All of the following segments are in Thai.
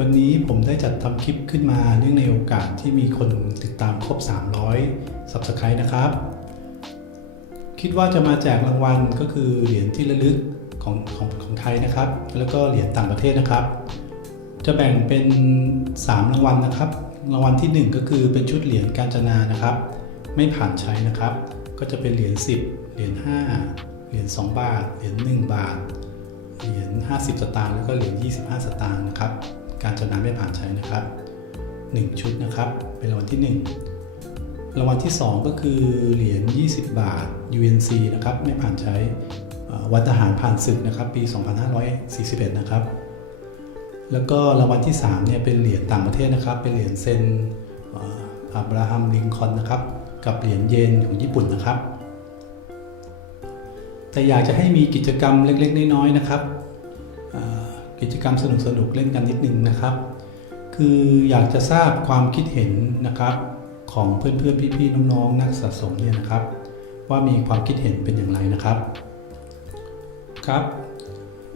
วันนี้ผมได้จัดทำคลิปขึ้นมาเนื่องในโอกาสที่มีคนติดตามครบ 300 Subscribe นะครับ คิดว่าจะมาแจกรางวัลก็คือเหรียญที่ระลึกของของของไทยนะครับ แล้วก็เหรียญต่างประเทศนะครับ จะแบ่งเป็น 3 รางวัลนะครับ รางวัลทีหนึ่1 ก็คือเป็นชุดเหรียญการจนานะครับ ไม่ผ่านใช้นะครับ ก็จะเป็นเหรียญ10 เหรียญ5 เหรียญ2บาท เหรียญ1บาท เหรียญ50 สตางค์แล้วก็เหรียญ25 สตางค์นะครับ การจดนาไม่ผ่านใช้นะครับ 1 ชุดนะครับ เป็นรางวัลที่ 1 รางวัลที่ 2 ก็คือเหรียญ 20 บาท UNC นะครับ ไม่ผ่านใช้ วันทหารผ่านศึกนะครับ ปี 2541 นะครับ แล้วก็รางวัลที่ 3 เนี่ย เป็นเหรียญต่างประเทศนะครับ เป็นเหรียญเซนอับราฮัมลิงคอนนะครับ กับเหรียญเยนของญี่ปุ่นนะครับ แต่อยากจะให้มีกิจกรรมเล็กๆ น้อยๆ นะครับ กิจกรรมสนุกๆเล่นกันนิดนึงนะครับ คืออยากจะทราบความคิดเห็นนะครับของเพื่อนๆพี่ๆน้องๆนักสะสมเนี่ยนะครับ ว่ามีความคิดเห็นเป็นอย่างไรนะครับครับ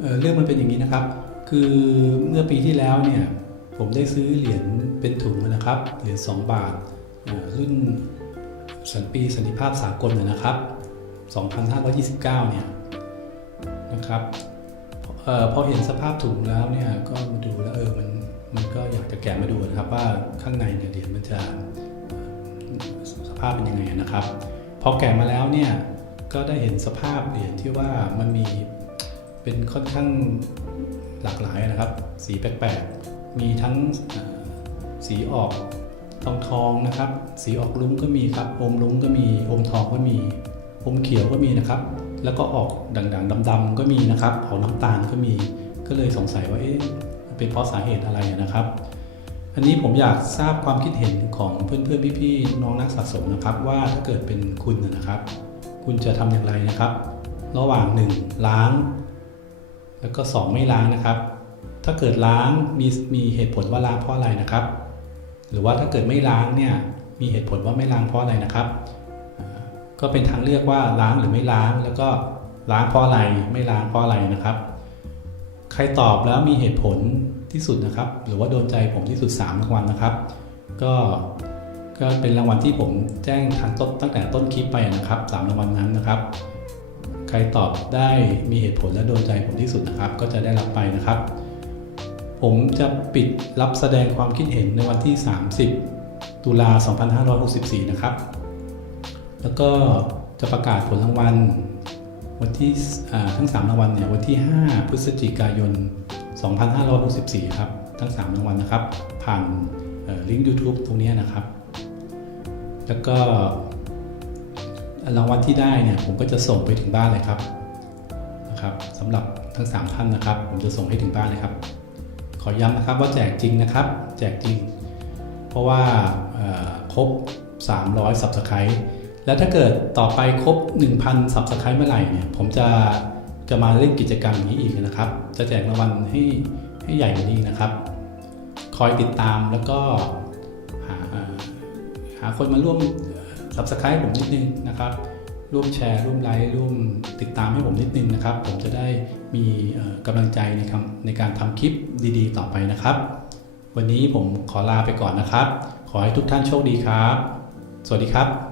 เเรื่องมันเป็นอย่างนี้นะครับ คือเมื่อปีที่แล้วเนี่ยผมได้ซื้อเหรียญเป็นถุงนะครับเหรียญ2บาทรุ่นสันปีสันติภาพสากลนะครับ 2529 เนี่ยนะครับ พอเห็นสภาพถุงแล้วเนี่ยก็มาดูแล้วเออมันมันก็อยากจะแกะมาดูนะครับว่าข้างในเนี่ยเหรียญมันจะสภาพเป็นยังไงนะครับพอแกะมาแล้วเนี่ยก็ได้เห็นสภาพเหรียญที่ว่ามันมีเป็นค่อนข้างหลากหลายนะครับ สีแปลกๆมีทั้งสีออกทองทองนะครับ สีออกลุ้งก็มีครับอมลุ้งก็มีอมทองก็มีอมเขียวก็มีนะครับ แล้วก็ออกด่างๆดำๆก็มีนะครับออกน้ำตาลก็มีก็เลยสงสัยว่าเอ๊ะเป็นเพราะสาเหตุอะไรนะครับ อันนี้ผมอยากทราบความคิดเห็นของเพื่อนๆพี่ๆน้องนักสะสมนะครับ ว่าถ้าเกิดเป็นคุณนะครับ คุณจะทำอย่างไรนะครับ ระหว่าง 1 ล้าง แล้วก็ 2 ไม่ล้างนะครับ ถ้าเกิดล้างมีมีเหตุผลว่าล้างเพราะอะไรนะครับ หรือว่าถ้าเกิดไม่ล้างเนี่ยมีเหตุผลว่าไม่ล้างเพราะอะไรนะครับ ก็เป็นทางเลือกว่าล้างหรือไม่ล้าง แล้วก็ล้างเพราะอะไรไม่ล้างเพราะอะไรนะครับ ใครตอบแล้วมีเหตุผลที่สุดนะครับ หรือว่าโดนใจผมที่สุด3รางวัลนะครับ ก็ก็เป็นรางวัลที่ผมแจ้งทางต้นตั้งแต่ต้นคลิปไปนะครับสามรางวัลนั้นนะครับ ใครตอบได้มีเหตุผลและโดนใจผมที่สุดนะครับ ก็จะได้รับไปนะครับ ผมจะปิดรับแสดงความคิดเห็นในวันที่ 30 ตุลา 2564 นะครับ แล้วก็จะประกาศผลรางวัลวันที่ทั้ง 3 รางวัลเนี่ยวันที่ 5 พฤศจิกายน 2564 ครับ ทั้ง 3 รางวัลนะครับ ผ่านลิงก์ YouTube ตรงนี้นะครับ แล้วก็รางวัลที่ได้เนี่ยผมก็จะส่งไปถึงบ้านเลยครับนะครับสำหรับทั้ง 3 ท่านนะครับ ผมจะส่งให้ถึงบ้านเลยครับ ขอย้ำนะครับว่าแจกจริงนะครับ แจกจริง เพราะว่าครบ 300 Subscribe แล้วถ้าเกิดต่อไปครบ 1,000 Subscribe เมื่อไหร่เนี่ยผมจะจะมาเล่นกิจกรรมนี้อีกนะครับ จะแจกรางวัลให้ให้ใหญ่กว่านี้นะครับ คอยติดตามแล้วก็หาหาคนมาร่วม Subscribe ผมนิดนึงนะครับร่วมแชร์ ร่วมไลค์ร่วมติดตามให้ผมนิดนึงนะครับ ผมจะได้มีกำลังใจในคำในการทำคลิปดีๆ ต่อไปนะครับ วันนี้ผมขอลาไปก่อนนะครับ ขอให้ทุกท่านโชคดีครับ สวัสดีครับ